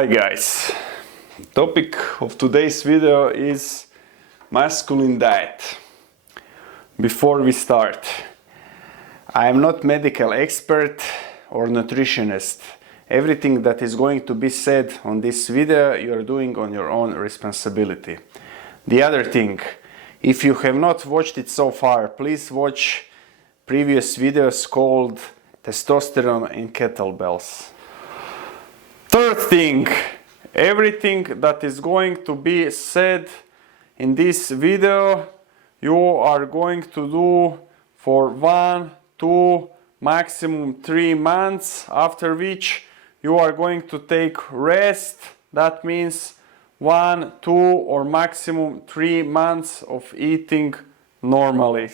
Hi guys, topic of today's video is masculine diet. Before we start, I am not medical expert or nutritionist. Everything that is going to be said on this video you are doing on your own responsibility. The other thing, if you have not watched it so far, please watch previous videos called testosterone and kettlebells. Third thing, everything that is going to be said in this video you are going to do for 1, 2, maximum 3 months, after which you are going to take rest. That means 1, 2 or maximum 3 months of eating normally.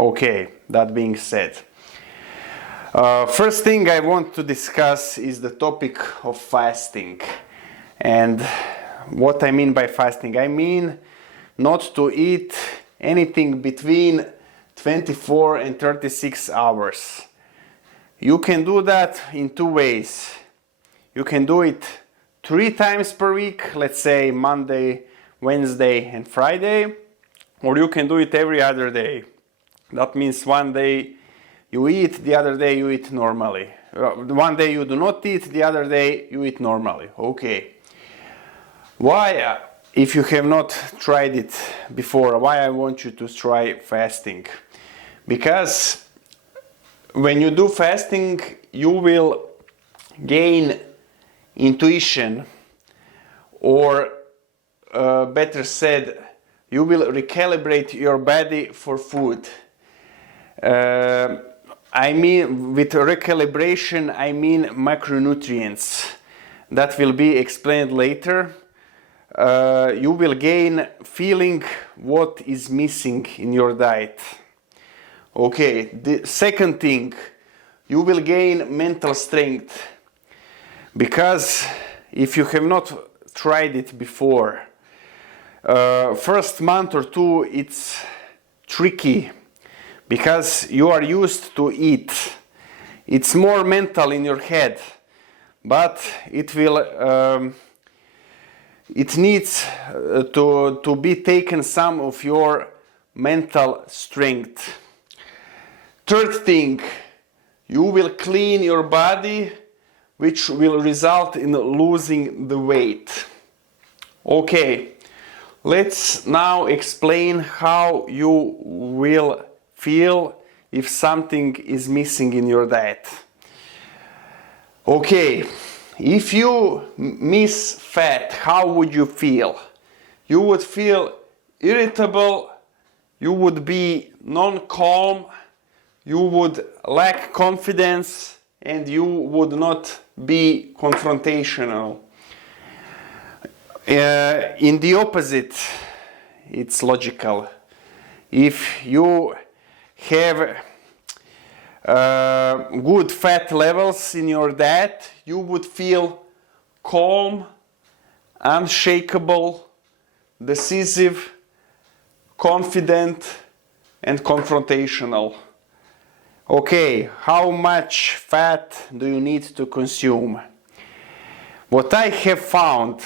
Okay, that being said, first thing I want to discuss is the topic of fasting. And what I mean by fasting, I mean not to eat anything between 24 and 36 hours. You can do that in 2 ways. You can do it 3 times per week, let's say Monday, Wednesday and Friday, or you can do it every other day. That means one day you eat, the other day you eat normally. One day you do not eat, the other day you eat normally. Okay. Why, if you have not tried it before, why I want you to try fasting? Because when you do fasting, you will gain intuition, or better said, you will recalibrate your body for food. I mean, with recalibration, I mean macronutrients. That will be explained later. You will gain feeling what is missing in your diet. Okay, the second thing, you will gain mental strength. Because if you have not tried it before, first month or 2 it's tricky. Because you are used to eat. It's more mental in your head, but it needs to be taken some of your mental strength. Third thing, you will clean your body, which will result in losing the weight. Okay, let's now explain how you will feel if something is missing in your diet. Okay, if you miss fat, how would you feel? You would feel irritable, you would be non-calm, you would lack confidence, and you would not be confrontational. In the opposite, it's logical. If you have good fat levels in your diet, you would feel calm, unshakable, decisive, confident and confrontational. Okay, how much fat do you need to consume? What I have found,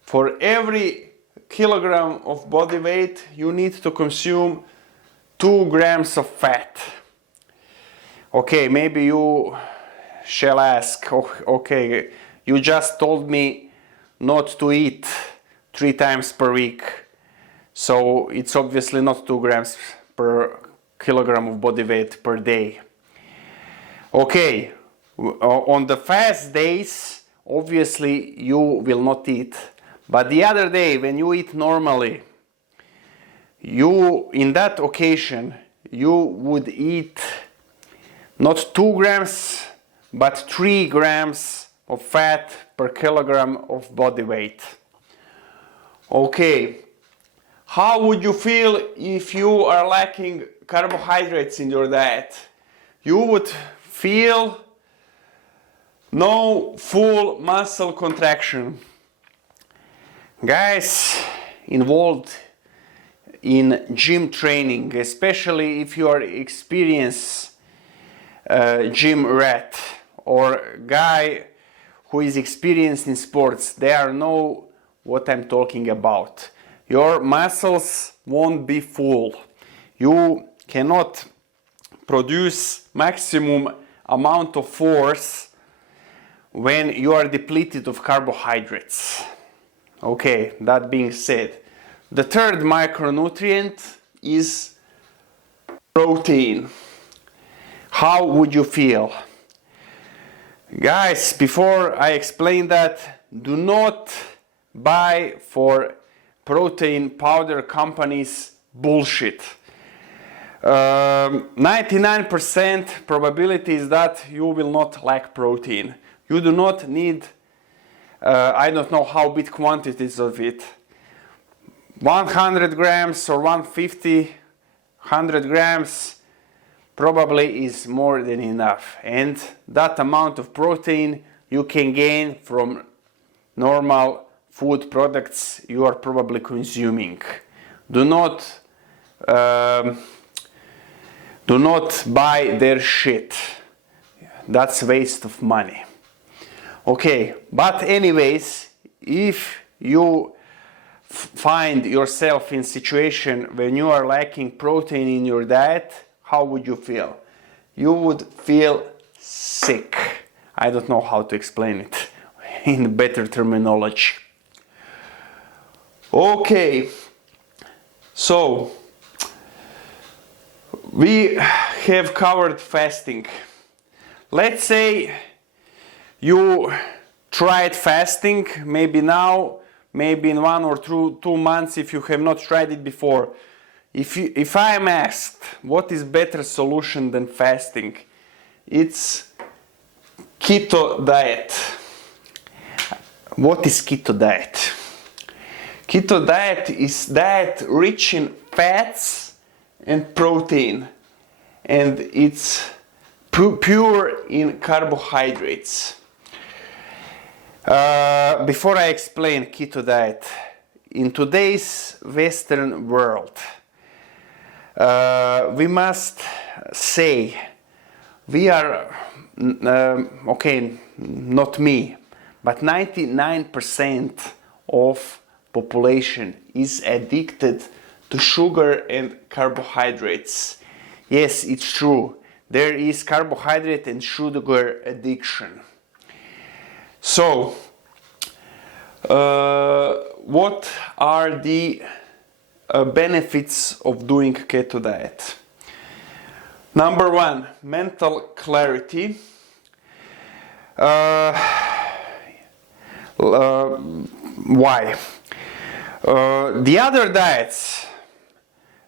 for every kilogram of body weight you need to consume 2 grams of fat. Okay, maybe you shall ask, okay, you just told me not to eat 3 times per week, so it's obviously not 2 grams per kilogram of body weight per day. Okay, on the fast days, obviously you will not eat, but the other day when you eat normally, in that occasion, you would eat not 2 grams, but 3 grams of fat per kilogram of body weight. Okay, how would you feel if you are lacking carbohydrates in your diet? You would feel no full muscle contraction. Guys involved in gym training, especially if you are experienced gym rat or guy who is experienced in sports, they are know what I'm talking about. Your muscles won't be full. You cannot produce maximum amount of force when you are depleted of carbohydrates. Okay, that being said, the third micronutrient is protein. How would you feel? Guys, before I explain that, do not buy for protein powder companies bullshit. 99% probability is that you will not lack protein. You do not need, I don't know how big quantities of it, 100 grams or 150, 100 grams probably is more than enough. And that amount of protein you can gain from normal food products you are probably consuming. Do not buy their shit. That's waste of money. Okay, but anyways, if you find yourself in situation when you are lacking protein in your diet, how would you feel? You would feel sick. I don't know how to explain it in better terminology. Okay, so we have covered fasting. Let's say you tried fasting, maybe now, maybe in 1 or 2 months if you have not tried it before. If I am asked what is better solution than fasting, it's keto diet. What is keto diet? Keto diet is diet rich in fats and protein, and it's pure in carbohydrates. Before I explain keto diet, in today's Western world, we must say we are, okay, not me, but 99% of population is addicted to sugar and carbohydrates. Yes, it's true. There is carbohydrate and sugar addiction. So, what are the benefits of doing keto diet? Number 1, mental clarity. Why? The other diets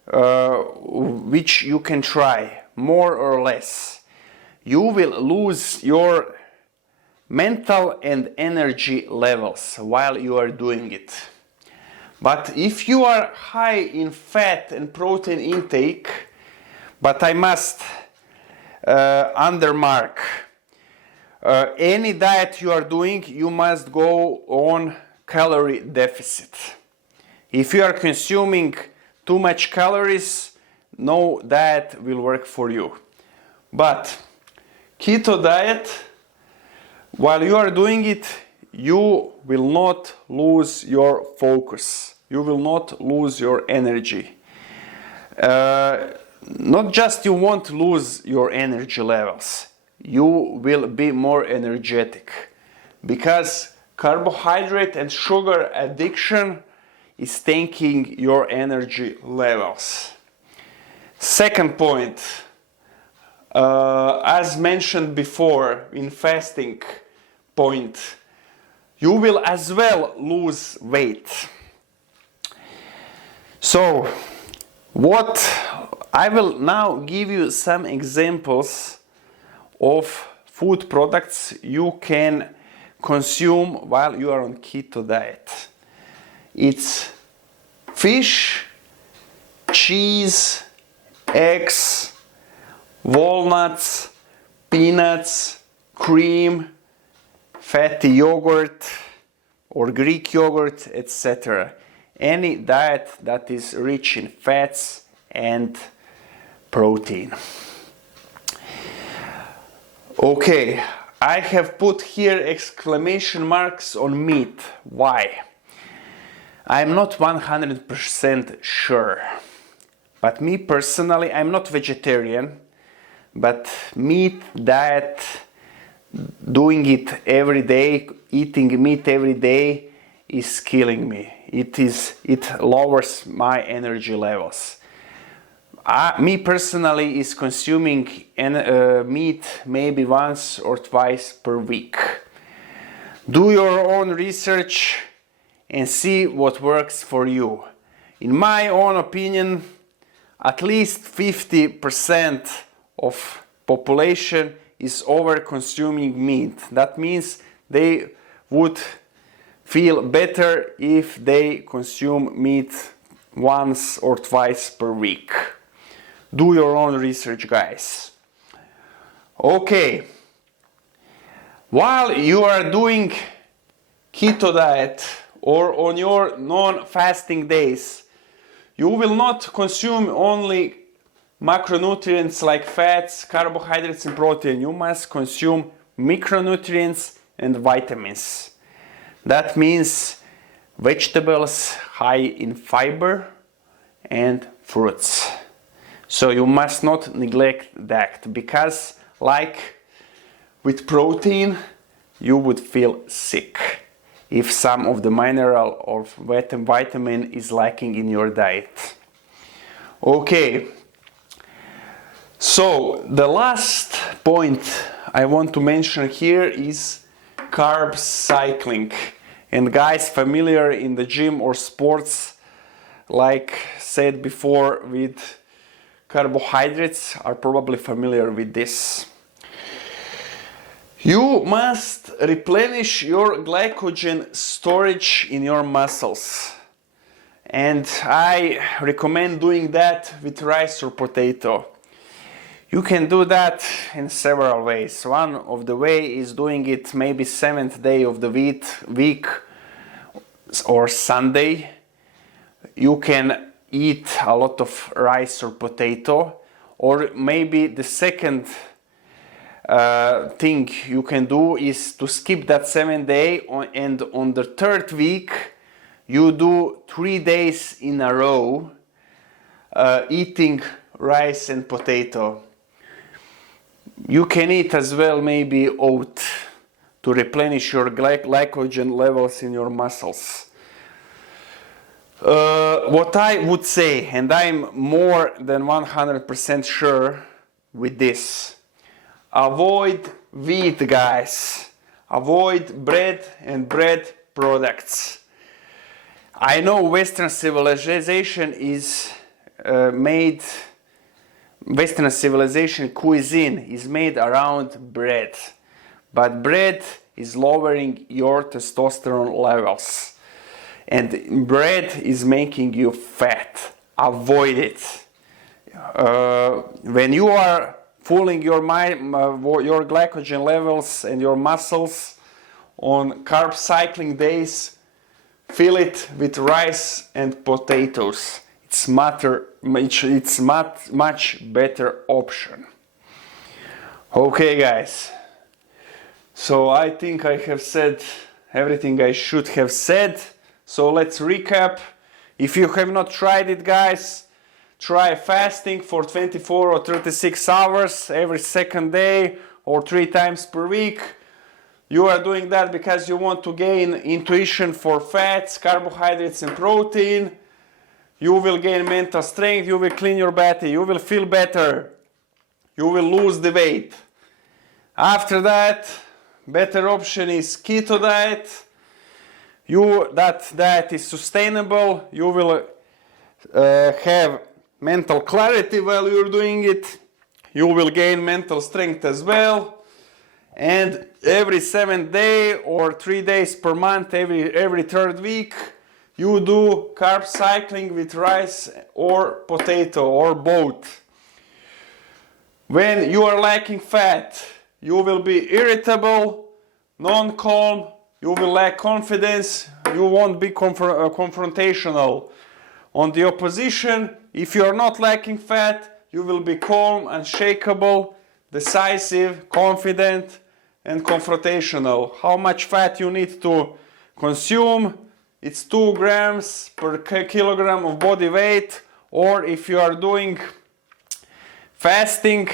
which you can try more or less, you will lose your mental and energy levels while you are doing it. But if you are high in fat and protein intake, but I must undermark, any diet you are doing, you must go on calorie deficit. If you are consuming too much calories, no diet will work for you. But keto diet, while you are doing it, you will not lose your focus. You will not lose your energy. Not just you won't lose your energy levels, you will be more energetic, because carbohydrate and sugar addiction is tanking your energy levels. Second point, as mentioned before in fasting point, you will as well lose weight. So, what I will now give you some examples of food products you can consume while you are on keto diet. It's fish, cheese, eggs, walnuts, peanuts, cream, fatty yogurt or Greek yogurt, etc. Any diet that is rich in fats and protein. Okay, I have put here exclamation marks on meat. Why? I'm not 100% sure. But me personally, I'm not vegetarian, but meat diet, doing it every day, eating meat every day is killing me. It lowers my energy levels. Me personally is consuming meat maybe once or twice per week. Do your own research and see what works for you. In my own opinion, at least 50% of population is over consuming meat. That means they would feel better if they consume meat once or twice per week. Do your own research, guys. Okay. While you are doing keto diet or on your non-fasting days, you will not consume only macronutrients like fats, carbohydrates and protein. You must consume micronutrients and vitamins. That means vegetables high in fiber and fruits. So you must not neglect that, because like with protein, you would feel sick if some of the mineral or vitamin is lacking in your diet. Okay, so the last point I want to mention here is carb cycling. And guys familiar in the gym or sports, like said before, with carbohydrates are probably familiar with this. You must replenish your glycogen storage in your muscles. And I recommend doing that with rice or potato. You can do that in several ways. One of the way is doing it maybe 7th day of the week or Sunday. You can eat a lot of rice or potato, or maybe the second thing you can do is to skip that 7th day and on the 3rd week you do 3 days in a row eating rice and potato. You can eat as well maybe oat to replenish your glycogen levels in your muscles. What I would say, and I'm more than 100% sure with this, avoid wheat, guys. Avoid bread and bread products. I know Western civilization is Western civilization cuisine is made around bread, but bread is lowering your testosterone levels. And bread is making you fat. Avoid it. When you are fooling your glycogen levels and your muscles on carb cycling days, fill it with rice and potatoes. It's much better option. Okay, guys. So I think I have said everything I should have said. So let's recap. If you have not tried it, guys, try fasting for 24 or 36 hours every second day or 3 times per week. You are doing that because you want to gain intuition for fats, carbohydrates and protein. You will gain mental strength, you will clean your body, you will feel better. You will lose the weight. After that, better option is keto diet. That diet is sustainable. You will have mental clarity while you're doing it. You will gain mental strength as well. And every 7th day or 3 days per month, every 3rd week, you do carb cycling with rice or potato or both. When you are lacking fat, you will be irritable, non-calm, you will lack confidence, you won't be confrontational. On the opposition, if you are not lacking fat, you will be calm, unshakable, decisive, confident, and confrontational. How much fat you need to consume? It's 2 grams per kilogram of body weight, or if you are doing fasting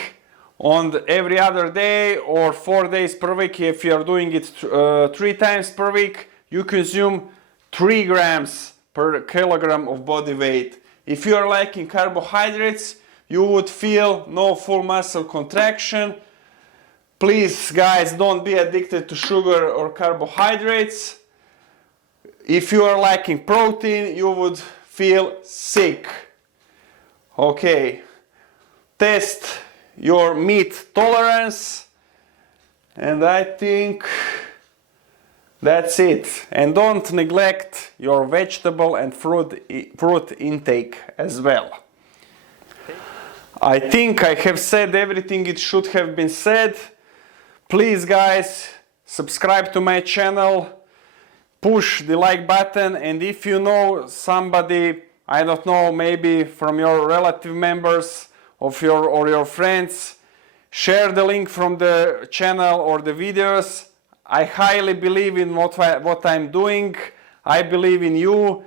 on every other day or 4 days per week, if you are doing it 3 times per week, you consume 3 grams per kilogram of body weight. If you are lacking carbohydrates, you would feel no full muscle contraction. Please guys, don't be addicted to sugar or carbohydrates. If you are lacking protein, you would feel sick. Okay, test your meat tolerance, and I think that's it. And don't neglect your vegetable and fruit intake as well. I think I have said everything it should have been said. Please guys, subscribe to my channel, push the like button, and if you know somebody, I don't know, maybe from your relative members of your friends, share the link from the channel or the videos. I highly believe in what I'm doing. I believe in you.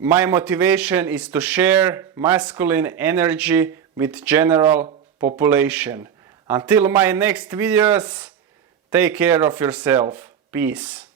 My motivation is to share masculine energy with general population. Until my next videos, take care of yourself. Peace.